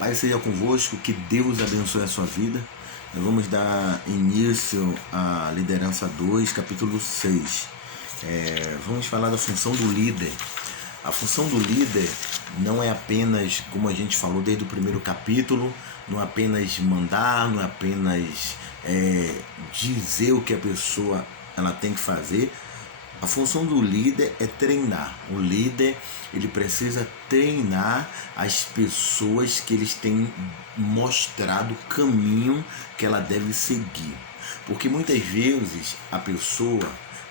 paz seja convosco, que Deus abençoe a sua vida. Nós vamos dar início à liderança 2, capítulo 6. Vamos falar da função do líder. A função do líder não é apenas, como a gente falou desde o primeiro capítulo, não é apenas mandar, não é apenas dizer o que a pessoa ela tem que fazer. A função do líder é treinar. O líder, ele precisa treinar as pessoas que eles têm mostrado o caminho que ela deve seguir. Porque muitas vezes a pessoa,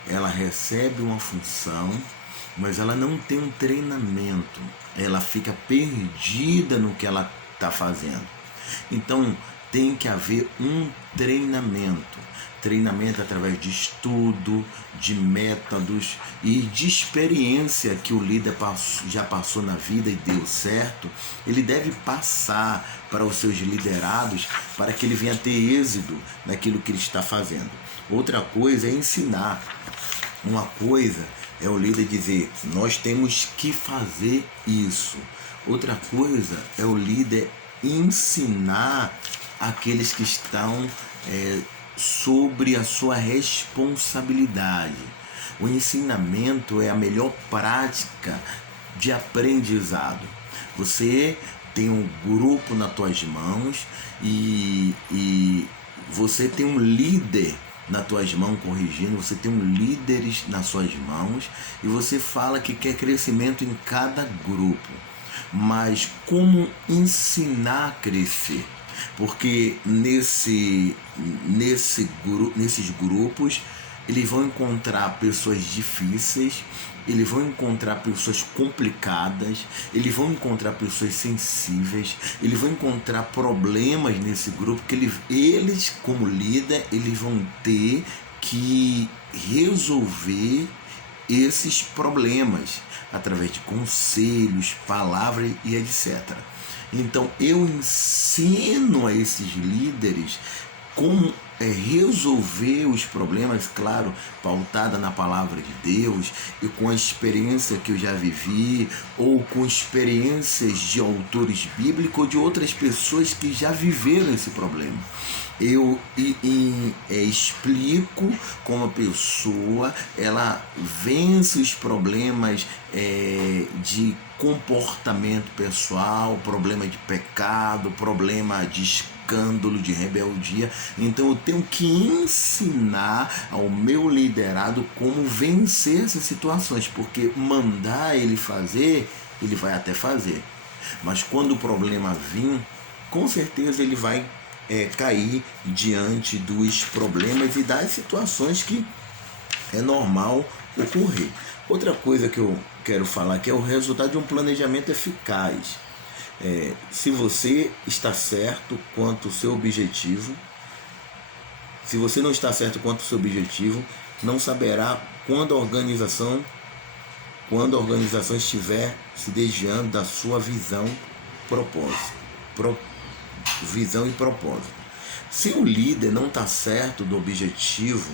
ela recebe uma função, mas ela não tem um treinamento. Ela fica perdida no que ela está fazendo. Então, tem que haver um treinamento. Treinamento através de estudo, de métodos e de experiência que o líder já passou na vida e deu certo. Ele deve passar para os seus liderados para que ele venha ter êxito naquilo que ele está fazendo. Outra coisa é ensinar. Uma coisa é o líder dizer, nós temos que fazer isso. Outra coisa é o líder ensinar aqueles que estão sobre a sua responsabilidade. O ensinamento é a melhor prática de aprendizado. Você tem um grupo nas tuas mãos e você tem um líder nas tuas mãos corrigindo, você tem um líderes nas suas mãos e você fala que quer crescimento em cada grupo. Mas como ensinar a crescer? Porque nesses grupos eles vão encontrar pessoas difíceis, eles vão encontrar pessoas complicadas, eles vão encontrar pessoas sensíveis, eles vão encontrar problemas nesse grupo que eles como líder, eles vão ter que resolver esses problemas através de conselhos, palavras e etc. Então eu ensino a esses líderes como resolver os problemas, claro, pautada na palavra de Deus e com a experiência que eu já vivi ou com experiências de autores bíblicos ou de outras pessoas que já viveram esse problema. Eu explico como a pessoa ela vence os problemas de comportamento pessoal, problema de pecado, problema de escândalo, de rebeldia. Então eu tenho que ensinar ao meu liderado como vencer essas situações, porque mandar ele fazer, ele vai até fazer. Mas quando o problema vir, com certeza ele vai cair diante dos problemas e das situações que é normal ocorrer. Outra coisa que eu quero falar aqui é o resultado de um planejamento eficaz. Se você está certo quanto ao seu objetivo, se você não está certo quanto ao seu objetivo, não saberá quando a organização estiver se desviando da sua visão e propósito. Se o líder não está certo do objetivo,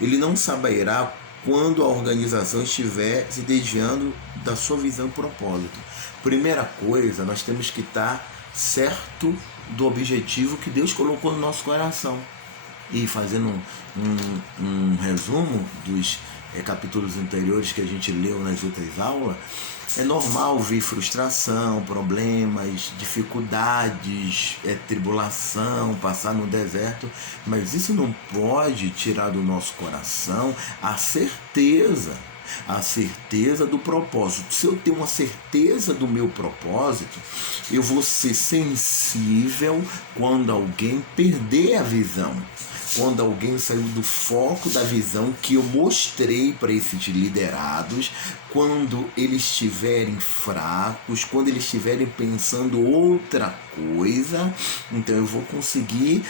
ele não saberá quando a organização estiver se desviando da sua visão e propósito. Primeira coisa, nós temos que estar certo do objetivo que Deus colocou no nosso coração. E fazendo um resumo dos capítulos anteriores que a gente leu nas outras aulas, é normal vir frustração, problemas, dificuldades, tribulação, passar no deserto, mas isso não pode tirar do nosso coração a certeza do propósito. Se eu tenho uma certeza do meu propósito, eu vou ser sensível quando alguém perder a visão. Quando alguém saiu do foco da visão que eu mostrei para esses liderados, quando eles estiverem fracos, quando eles estiverem pensando outra coisa, então eu vou conseguir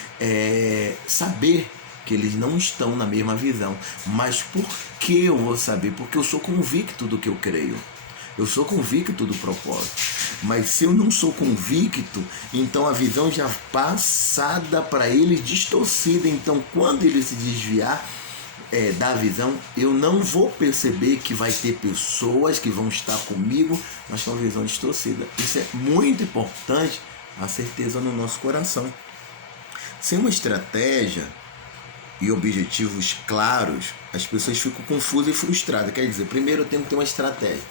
saber que eles não estão na mesma visão. Mas por que eu vou saber? Porque eu sou convicto do que eu creio. Eu sou convicto do propósito. Mas se eu não sou convicto, então a visão já passada para ele distorcida. Então quando ele se desviar da visão, eu não vou perceber que vai ter pessoas que vão estar comigo, mas com a visão distorcida. Isso é muito importante a certeza no nosso coração. Sem uma estratégia e objetivos claros, as pessoas ficam confusas e frustradas. Quer dizer, primeiro eu tenho que ter uma estratégia.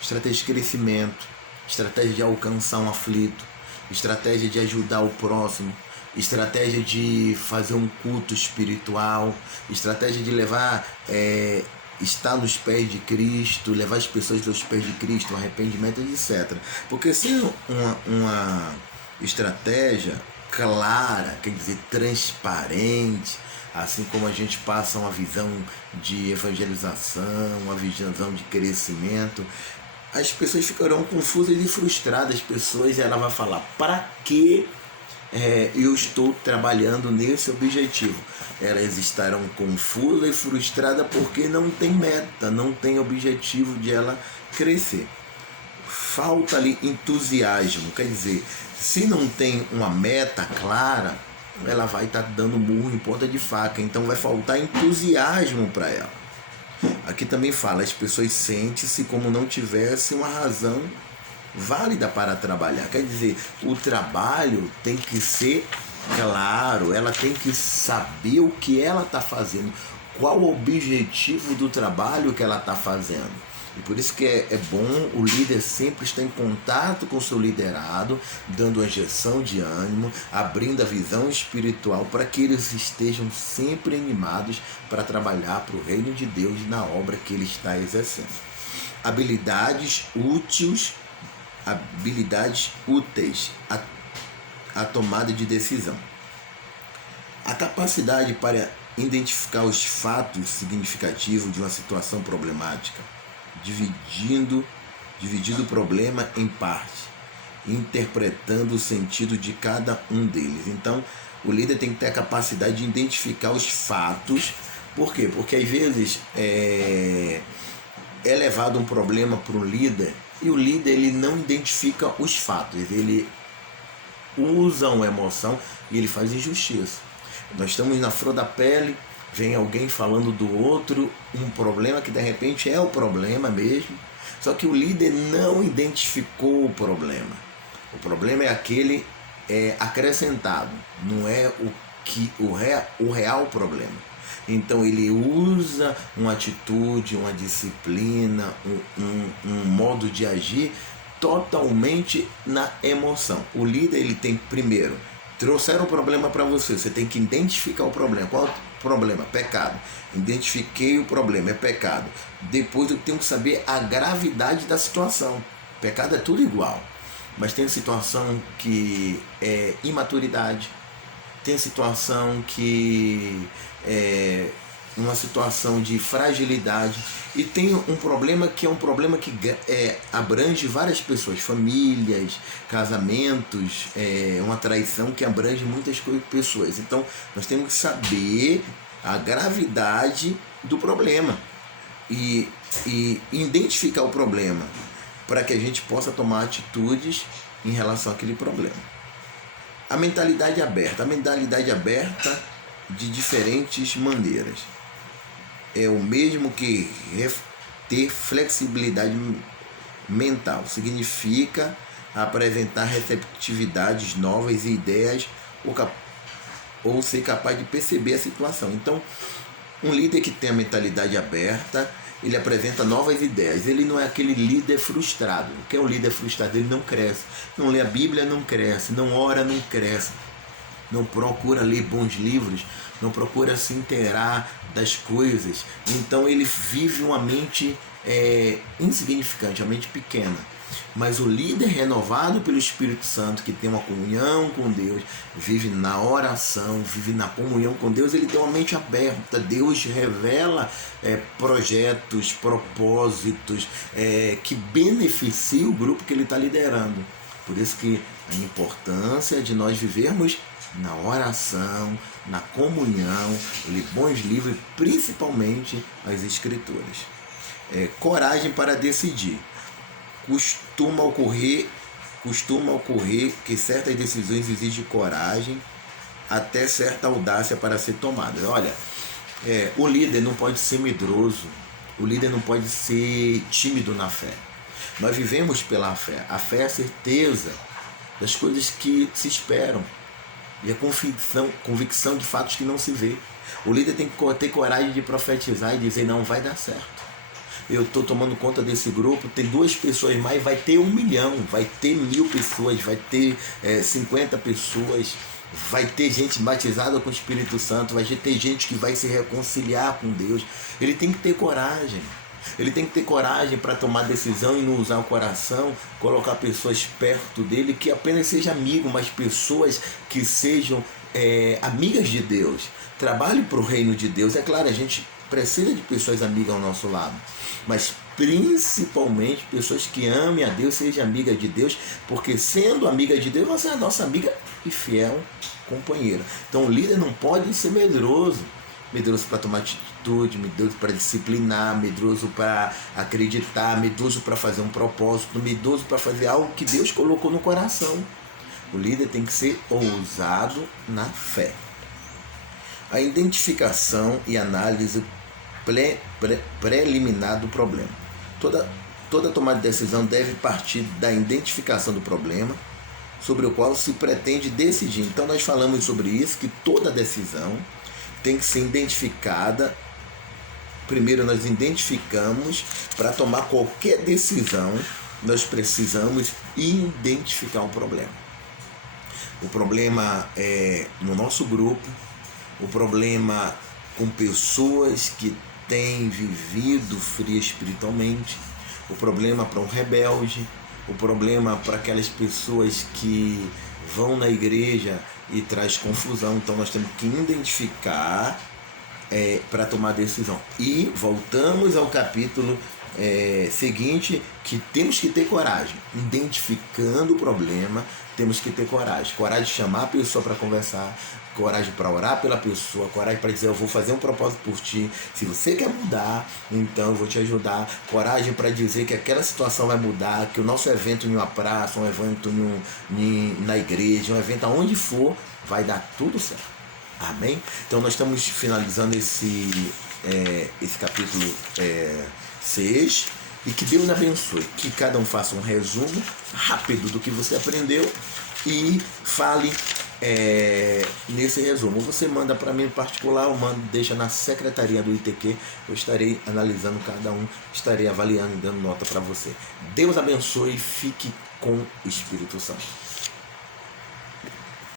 Estratégia de crescimento, estratégia de alcançar um aflito, estratégia de ajudar o próximo, estratégia de fazer um culto espiritual, estratégia de levar, estar nos pés de Cristo, levar as pessoas aos pés de Cristo, arrependimento, etc. Porque sem uma estratégia clara, quer dizer, transparente, assim como a gente passa uma visão de evangelização, uma visão de crescimento, as pessoas ficarão confusas e frustradas. As pessoas, ela vai falar, para que eu estou trabalhando nesse objetivo? Elas estarão confusas e frustradas porque não tem meta, não tem objetivo de ela crescer. Falta ali entusiasmo, quer dizer, se não tem uma meta clara, ela vai estar dando murro em ponta de faca, então vai faltar entusiasmo para ela. Aqui também fala, as pessoas sentem-se como não tivesse uma razão válida para trabalhar. Quer dizer, o trabalho tem que ser claro, ela tem que saber o que ela está fazendo, qual o objetivo do trabalho que ela está fazendo. E por isso que é bom o líder sempre estar em contato com o seu liderado, dando uma injeção de ânimo, abrindo a visão espiritual para que eles estejam sempre animados para trabalhar para o reino de Deus na obra que ele está exercendo. Habilidades úteis à tomada de decisão. A capacidade para identificar os fatos significativos de uma situação problemática, dividindo o problema em parte, interpretando o sentido de cada um deles. Então, o líder tem que ter a capacidade de identificar os fatos. Por quê? Porque às vezes é levado um problema para um líder e o líder ele não identifica os fatos, ele usa uma emoção e ele faz injustiça. Nós estamos na flor da pele, vem alguém falando do outro, um problema que de repente é o problema mesmo, só que o líder não identificou o problema. O problema é aquele acrescentado, não é o real problema. Então ele usa uma atitude, uma disciplina, um modo de agir totalmente na emoção. O líder ele tem primeiro, trouxeram o problema para você, você tem que identificar o problema. Qual é o problema? Pecado. Identifiquei o problema, é pecado. Depois eu tenho que saber a gravidade da situação. Pecado é tudo igual, mas tem situação que é imaturidade, tem situação que é uma situação de fragilidade, e tem um problema que é um problema que abrange várias pessoas, famílias, casamentos, uma traição que abrange muitas pessoas. Então nós temos que saber a gravidade do problema e identificar o problema para que a gente possa tomar atitudes em relação àquele problema. A mentalidade aberta de diferentes maneiras. É o mesmo que ter flexibilidade mental. Significa apresentar receptividades novas e ideias ou ser capaz de perceber a situação. Então, um líder que tem a mentalidade aberta, ele apresenta novas ideias. Ele não é aquele líder frustrado. O que é um líder frustrado? Ele não cresce. Não lê a Bíblia, não cresce. Não ora, não cresce. Não procura ler bons livros, não procura se inteirar das coisas. Então ele vive uma mente insignificante, uma mente pequena. Mas o líder renovado pelo Espírito Santo, que tem uma comunhão com Deus, vive na oração, vive na comunhão com Deus, ele tem uma mente aberta. Deus revela projetos, propósitos que beneficiam o grupo que ele está liderando. Por isso que a importância de nós vivermos na oração, na comunhão, ler bons livros, principalmente as Escrituras. Coragem para decidir. Costuma ocorrer que certas decisões exigem coragem, até certa audácia para ser tomada. Olha, o líder não pode ser medroso, o líder não pode ser tímido na fé. Nós vivemos pela fé. A fé é a certeza das coisas que se esperam e a convicção de fatos que não se vê. O líder tem que ter coragem de profetizar e dizer: não, vai dar certo. Eu estou tomando conta desse grupo, tem 2 pessoas mais, vai ter 1 milhão, vai ter 1000 pessoas, vai ter 50 pessoas, vai ter gente batizada com o Espírito Santo, vai ter gente que vai se reconciliar com Deus. Ele tem que ter coragem. Ele tem que ter coragem para tomar decisão e não usar o coração, colocar pessoas perto dele que apenas sejam amigos, mas pessoas que sejam amigas de Deus. Trabalhe para o reino de Deus. É claro, a gente precisa de pessoas amigas ao nosso lado, mas principalmente pessoas que amem a Deus, sejam amigas de Deus, porque sendo amiga de Deus, você é a nossa amiga e fiel companheira. Então o líder não pode ser medroso para tomar atitude, medroso para disciplinar, medroso para acreditar, medroso para fazer um propósito, medroso para fazer algo que Deus colocou no coração. O líder tem que ser ousado na fé. A identificação e análise preliminar do problema. Toda tomada de decisão deve partir da identificação do problema sobre o qual se pretende decidir. Então nós falamos sobre isso, que toda decisão tem que ser identificada. Primeiro nós identificamos, para tomar qualquer decisão, nós precisamos identificar o problema. O problema é no nosso grupo, o problema com pessoas que têm vivido frio espiritualmente, o problema para um rebelde, o problema para aquelas pessoas que vão na igreja e traz confusão. Então nós temos que identificar para tomar decisão. E voltamos ao capítulo seguinte, que temos que ter coragem. Identificando o problema, temos que ter coragem. Coragem de chamar a pessoa para conversar, coragem para orar pela pessoa, coragem para dizer: eu vou fazer um propósito por ti, se você quer mudar, então eu vou te ajudar. Coragem para dizer que aquela situação vai mudar, que o nosso evento em uma praça, um evento na igreja, um evento aonde for, vai dar tudo certo. Amém? Então nós estamos finalizando esse capítulo 6, e que Deus abençoe, que cada um faça um resumo rápido do que você aprendeu e fale nesse resumo. Você manda para mim em particular, ou deixa na secretaria do ITQ, eu estarei analisando cada um, estarei avaliando e dando nota para você. Deus abençoe e fique com o Espírito Santo.